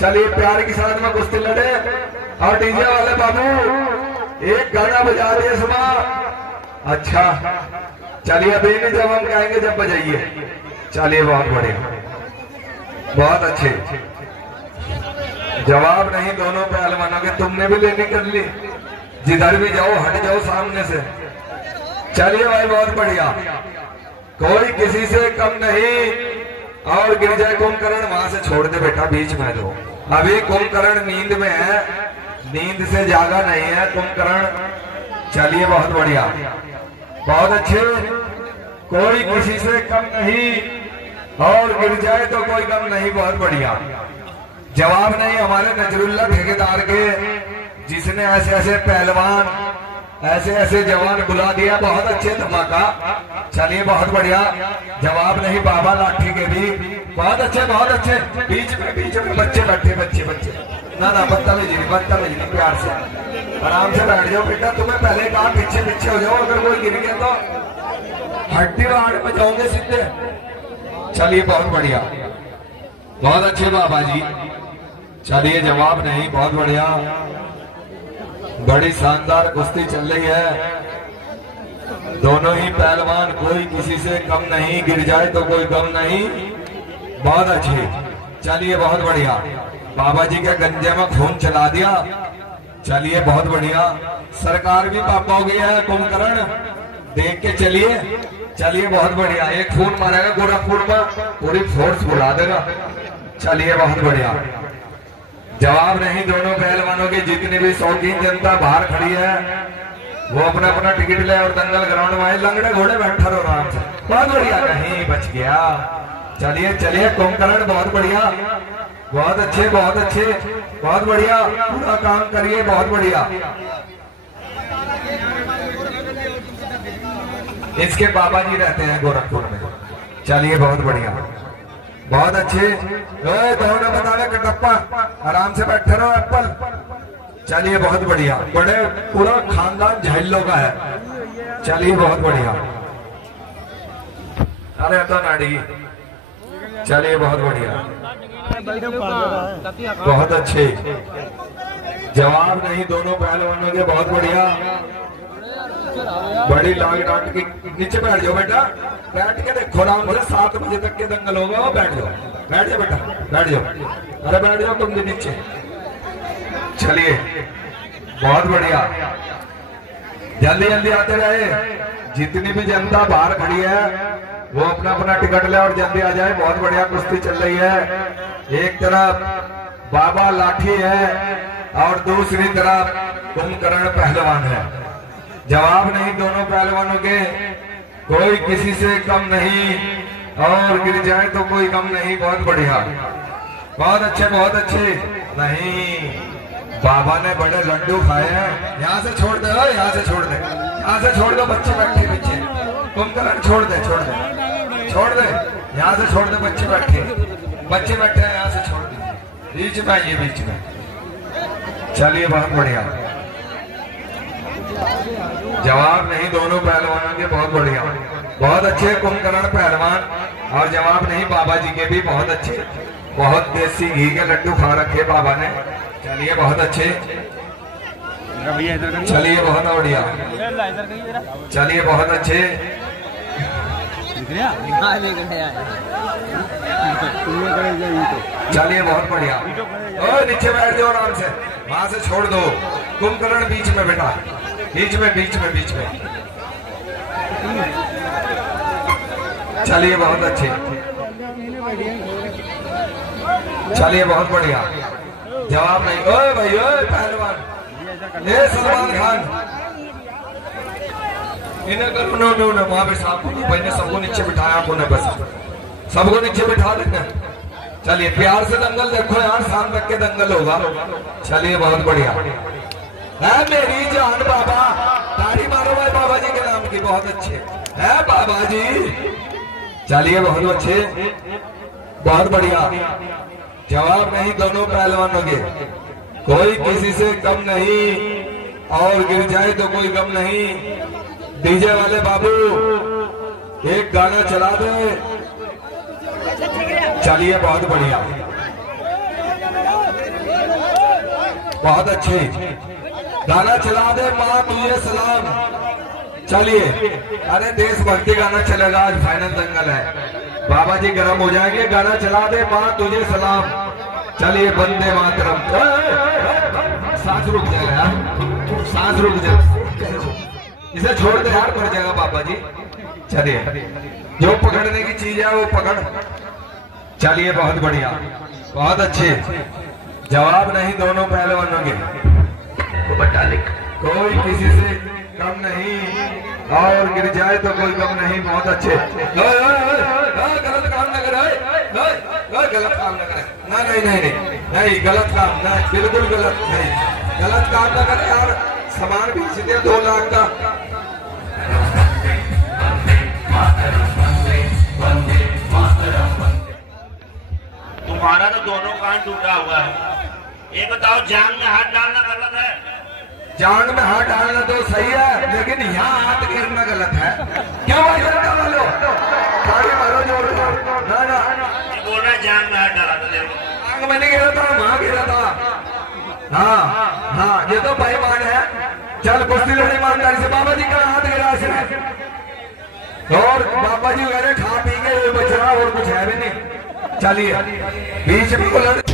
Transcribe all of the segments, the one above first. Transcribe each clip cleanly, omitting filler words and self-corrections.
चलिए प्यार के साथ में कुश्ती लड़े। और डीजे वाले बाबू एक गाना बजा दिए सुबह। अच्छा चलिए अभी नहीं, जब हम कहेंगे जब बजाइए। चलिए बहुत बढ़िया, बहुत अच्छे। जवाब नहीं दोनों पहलवानों के। तुमने भी लेनी कर ली, जिधर भी जाओ हट जाओ सामने से। चलिए भाई बहुत बढ़िया, कोई किसी से कम नहीं। और गिरिजा कुंभकर्ण वहां से छोड़ दे बेटा, बीच में दो। अभी कुंभकर्ण नींद में है, नींद से जागा नहीं है कुंभकर्ण। चलिए बहुत बढ़िया, बहुत अच्छे। कोई किसी से कम नहीं और गिर जाए तो कोई कम नहीं। बहुत बढ़िया। जवाब नहीं हमारे नजरुल्ला ठेकेदार के, जिसने ऐसे ऐसे पहलवान ऐसे ऐसे जवान बुला दिया। बहुत अच्छे धमाका। चलिए बहुत बढ़िया। जवाब नहीं बाबा लाठी के भी। बहुत अच्छे, बहुत अच्छे। बीच में बच्चे बैठे, बच्चे ना ना बदतमीजी नहीं, प्यार से आराम से बैठ जाओ बेटा। तुम्हें पहले कहा पीछे हो जाओ, अगर कोई गिर गया तो हड्डी वाड़ बजाओगे सीधे। चलिए बहुत बढ़िया, बहुत अच्छे बाबा जी। चलिए जवाब नहीं, बहुत बढ़िया। बड़ी शानदार कुश्ती चल रही है, दोनों ही पहलवान, कोई किसी से कम नहीं। गिर जाए तो कोई कम नहीं। बहुत अच्छी। चलिए बहुत बढ़िया। बाबा जी के गंजे में खून चला दिया। चलिए बहुत बढ़िया। सरकार भी पापा हो गई है कुंभकर्ण, देख के चलिए। चलिए बहुत बढ़िया। एक खून मारेगा गोरखपुर में, पूरी फोर्स बुला देगा। चलिए बहुत बढ़िया। जवाब नहीं दोनों पहलवानों की। जितनी भी शौकीन जनता बाहर खड़ी है वो अपना अपना टिकट ले और दंगल ग्राउंड में आए। लंगड़े घोड़े बैठा रहो आराम से। बहुत बढ़िया, कहीं बच गया। चलिए कुंभकर्ण बहुत बढ़िया, बहुत अच्छे, बहुत अच्छे, बहुत बढ़िया। पूरा काम करिए, बहुत बढ़िया। इसके बाबा जी रहते हैं गोरखपुर में। चलिए बहुत बढ़िया, बहुत अच्छे। दोनों बतावे कटप्पा, आराम से बैठे रहो एप्पल। चलिए बहुत बढ़िया। बड़े पूरा खानदान झल्लो का है। चलिए बहुत बढ़िया। अरे तो नाड़ी। चलिए बहुत बढ़िया, बहुत अच्छे। जवाब नहीं दोनों पहलवानों के। बहुत बढ़िया। बड़ी लाग डांट की। नीचे बैठ जाओ बेटा, बैठ के देखो आराम से। 7 बजे तक के दंगल होगा। बैठ जाओ बेटा, बैठ जाओ। अरे बैठ जाओ तुम भी नीचे। चलिए बहुत बढ़िया। जल्दी आते रहे। जितनी भी जनता बाहर खड़ी है वो अपना अपना टिकट ले और जल्दी आ जाए। बहुत बढ़िया कुश्ती चल रही है। एक तरफ बाबा लाठी है और दूसरी तरफ कुंभकर्ण पहलवान है। जवाब नहीं दोनों पहलवानों के। कोई किसी से कम नहीं और गिर जाए तो कोई कम नहीं। बहुत बढ़िया, बहुत अच्छे, बहुत अच्छे। नहीं बाबा ने बड़े लड्डू खाए हैं। यहाँ से छोड़ दे, यहाँ से छोड़ दे, यहाँ से छोड़ दो। बच्चे बैठे पीछे। कुंभकर्ण छोड़ दे यहाँ से छोड़ दे। बच्चे बैठे हैं, यहाँ से छोड़ दे। बीच में आइए, बीच में। चलिए बहुत बढ़िया। जवाब नहीं दोनों पहलवानों के। बहुत बढ़िया, बहुत अच्छे कुंभकर्ण पहलवान। और जवाब नहीं बाबा जी के भी। बहुत अच्छे, बहुत देसी घी के लड्डू खा रखे बाबा ने। चलिए बहुत अच्छे। चलिए बहुत बढ़िया। चलिए बहुत अच्छे। चलिए बहुत बढ़िया। नीचे बैठ जाओ आराम से, वहां से छोड़ दो। कुंभकर्ण बीच में बेटा, बीच में। चलिए बहुत अच्छे। चलिए बहुत बढ़िया। जवाब नहीं। ओए भाई, ओए पहलवान, ये सलमान खान, इन्हें करो ना वहां पे साहब ने सबको नीचे बिठाया। आपको बस सबको नीचे बिठा देना। चलिए प्यार से दंगल देखो यार, शाम तक के दंगल होगा। चलिए बहुत बढ़िया है मेरी जान बाबा। ताड़ी मारो भाई बाबा जी के नाम की। बहुत अच्छे है बाबा जी। चलिए बहुत अच्छे, बहुत बढ़िया। जवाब नहीं दोनों पहलवानों के। कोई किसी से कम नहीं और गिर जाए तो कोई गम नहीं। डीजे वाले बाबू एक गाना चला दे। चलिए बहुत बढ़िया। बहुत अच्छी। गाना चला दे माँ तुझे सलाम। चलिए, अरे देशभक्ति गाना चलेगा, आज फाइनल दंगल है। बाबा जी गर्म हो जाएंगे। गाना चला दे माँ तुझे सलाम। चलिए, वंदे मातरम। सांस रुक जाएगा यार, सांस रुक जाए, इसे छोड़ दे यार, पड़ जाएगा बाबा जी। चलिए, जो पकड़ने की चीज है वो पकड़। चलिए, बहुत बढ़िया, बहुत अच्छे। जवाब नहीं दोनों पहलवानों के। कोई किसी से कम नहीं, और गिर जाए तो कोई कम नहीं। बहुत अच्छे। गलत काम न करे, गलत काम न करे। नहीं नहीं नहीं नहीं, गलत काम नहीं, बिल्कुल गलत नहीं, गलत काम न करे यार। सामान बेचते 2 लाख का। तुम्हारा तो दोनों कान टूटा हुआ है। ये बताओ, जांग में हाथ डालना गलत है? जांग में हाथ डालना तो सही है, लेकिन यहाँ हाथ गिरना गलत है। क्यों भाई डंडा मारो, गाड़ी मारो जोर से। ना ना, ये बोल रहा है जांग में हाथ डाला था। जांग में नहीं गिरा था, वहां गिरा था। हाँ हाँ, ये तो बेईमान है। चल, कुश्ती लड़ी ईमानदारी से। बाबा जी का हाथ गिरा इसने, और बाबा जी वगैरह खा पी के ये बचा, और कुछ है भी नहीं। चलिए, बीच में उलट।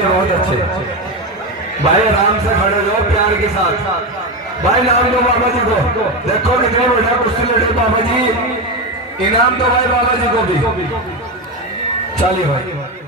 बहुत अच्छे भाई, आराम से खड़े रहो प्यार के साथ। भाई नाम दो बाबा जी को, देखो कितने बढ़िया कुश्ती लड़े बाबा जी, इनाम दो भाई बाबा जी को भी। चलिए भाई।